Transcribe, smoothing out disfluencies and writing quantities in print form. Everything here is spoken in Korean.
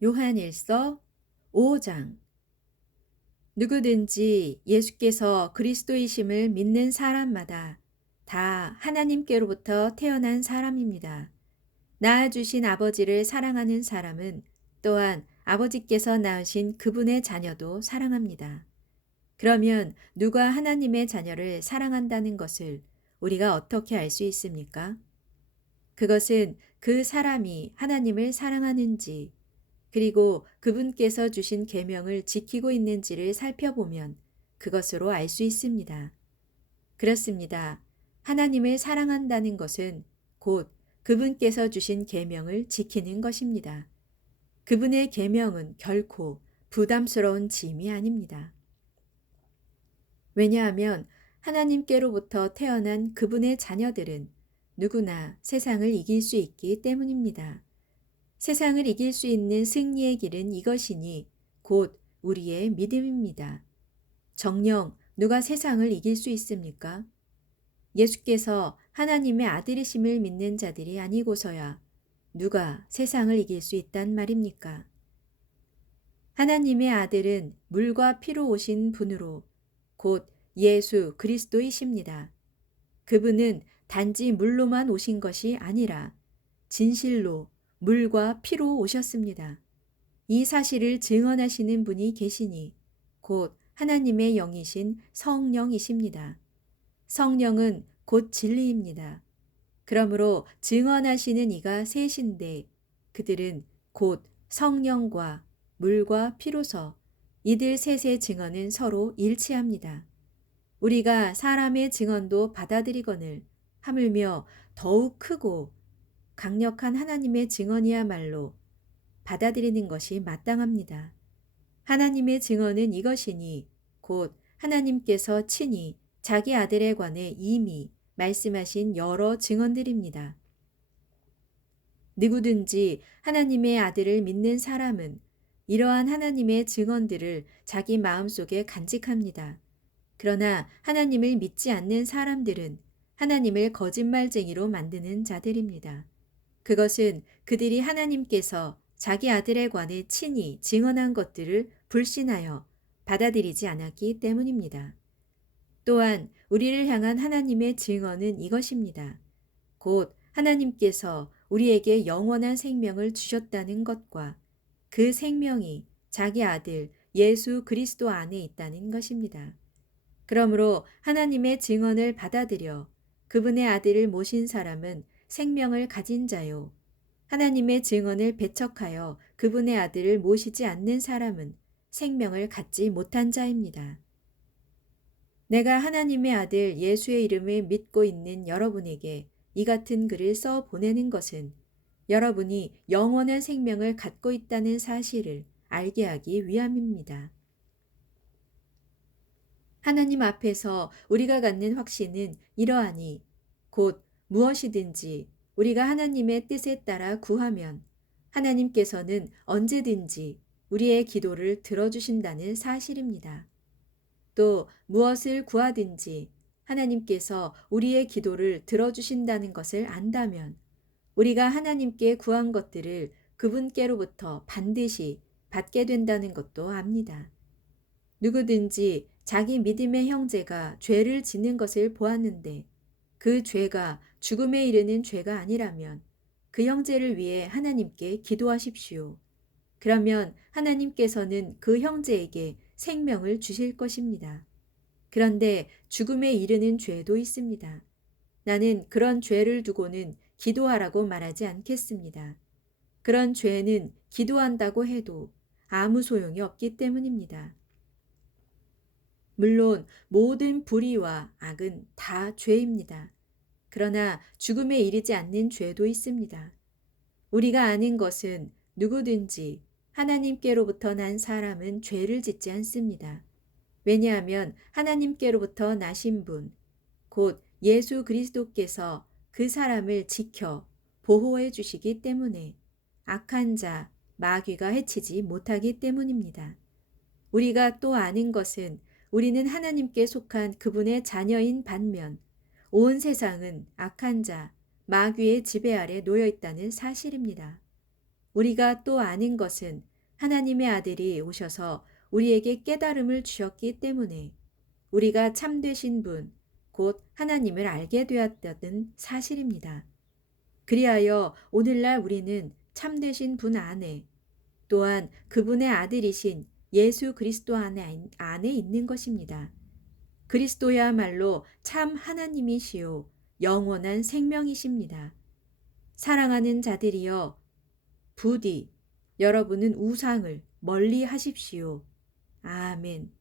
요한일서 5장. 누구든지 예수께서 그리스도이심을 믿는 사람마다 다 하나님께로부터 태어난 사람입니다. 낳아주신 아버지를 사랑하는 사람은 또한 아버지께서 낳으신 그분의 자녀도 사랑합니다. 그러면 누가 하나님의 자녀를 사랑한다는 것을 우리가 어떻게 알 수 있습니까? 그것은 그 사람이 하나님을 사랑하는지, 그리고 그분께서 주신 계명을 지키고 있는지를 살펴보면 그것으로 알 수 있습니다. 그렇습니다. 하나님을 사랑한다는 것은 곧 그분께서 주신 계명을 지키는 것입니다. 그분의 계명은 결코 부담스러운 짐이 아닙니다. 왜냐하면 하나님께로부터 태어난 그분의 자녀들은 누구나 세상을 이길 수 있기 때문입니다. 세상을 이길 수 있는 승리의 길은 이것이니 곧 우리의 믿음입니다. 정녕 누가 세상을 이길 수 있습니까? 예수께서 하나님의 아들이심을 믿는 자들이 아니고서야 누가 세상을 이길 수 있단 말입니까? 하나님의 아들은 물과 피로 오신 분으로 곧 예수 그리스도이십니다. 그분은 단지 물로만 오신 것이 아니라 진실로 물과 피로 오셨습니다. 이 사실을 증언하시는 분이 계시니 곧 하나님의 영이신 성령이십니다. 성령은 곧 진리입니다. 그러므로 증언하시는 이가 셋인데 그들은 곧 성령과 물과 피로서 이들 셋의 증언은 서로 일치합니다. 우리가 사람의 증언도 받아들이거늘 하물며 더욱 크고 강력한 하나님의 증언이야말로 받아들이는 것이 마땅합니다. 하나님의 증언은 이것이니 곧 하나님께서 친히 자기 아들에 관해 이미 말씀하신 여러 증언들입니다. 누구든지 하나님의 아들을 믿는 사람은 이러한 하나님의 증언들을 자기 마음속에 간직합니다. 그러나 하나님을 믿지 않는 사람들은 하나님을 거짓말쟁이로 만드는 자들입니다. 그것은 그들이 하나님께서 자기 아들에 관해 친히 증언한 것들을 불신하여 받아들이지 않았기 때문입니다. 또한 우리를 향한 하나님의 증언은 이것입니다. 곧 하나님께서 우리에게 영원한 생명을 주셨다는 것과 그 생명이 자기 아들 예수 그리스도 안에 있다는 것입니다. 그러므로 하나님의 증언을 받아들여 그분의 아들을 모신 사람은 생명을 가진 자요. 하나님의 증언을 배척하여 그분의 아들을 모시지 않는 사람은 생명을 갖지 못한 자입니다. 내가 하나님의 아들 예수의 이름을 믿고 있는 여러분에게 이 같은 글을 써 보내는 것은 여러분이 영원한 생명을 갖고 있다는 사실을 알게 하기 위함입니다. 하나님 앞에서 우리가 갖는 확신은 이러하니 곧 무엇이든지 우리가 하나님의 뜻에 따라 구하면 하나님께서는 언제든지 우리의 기도를 들어주신다는 사실입니다. 또 무엇을 구하든지 하나님께서 우리의 기도를 들어주신다는 것을 안다면 우리가 하나님께 구한 것들을 그분께로부터 반드시 받게 된다는 것도 압니다. 누구든지 자기 믿음의 형제가 죄를 짓는 것을 보았는데 그 죄가 죽음에 이르는 죄가 아니라면 그 형제를 위해 하나님께 기도하십시오. 그러면 하나님께서는 그 형제에게 생명을 주실 것입니다. 그런데 죽음에 이르는 죄도 있습니다. 나는 그런 죄를 두고는 기도하라고 말하지 않겠습니다. 그런 죄는 기도한다고 해도 아무 소용이 없기 때문입니다. 물론 모든 불의와 악은 다 죄입니다. 그러나 죽음에 이르지 않는 죄도 있습니다. 우리가 아는 것은 누구든지 하나님께로부터 난 사람은 죄를 짓지 않습니다. 왜냐하면 하나님께로부터 나신 분, 곧 예수 그리스도께서 그 사람을 지켜 보호해 주시기 때문에 악한 자, 마귀가 해치지 못하기 때문입니다. 우리가 또 아는 것은 우리는 하나님께 속한 그분의 자녀인 반면 온 세상은 악한 자, 마귀의 지배 아래 놓여 있다는 사실입니다. 우리가 또 아는 것은 하나님의 아들이 오셔서 우리에게 깨달음을 주셨기 때문에 우리가 참되신 분, 곧 하나님을 알게 되었다는 사실입니다. 그리하여 오늘날 우리는 참되신 분 안에, 또한 그분의 아들이신 예수 그리스도 안에 있는 것입니다. 그리스도야말로 참 하나님이시요 영원한 생명이십니다. 사랑하는 자들이여, 부디 여러분은 우상을 멀리 하십시오. 아멘.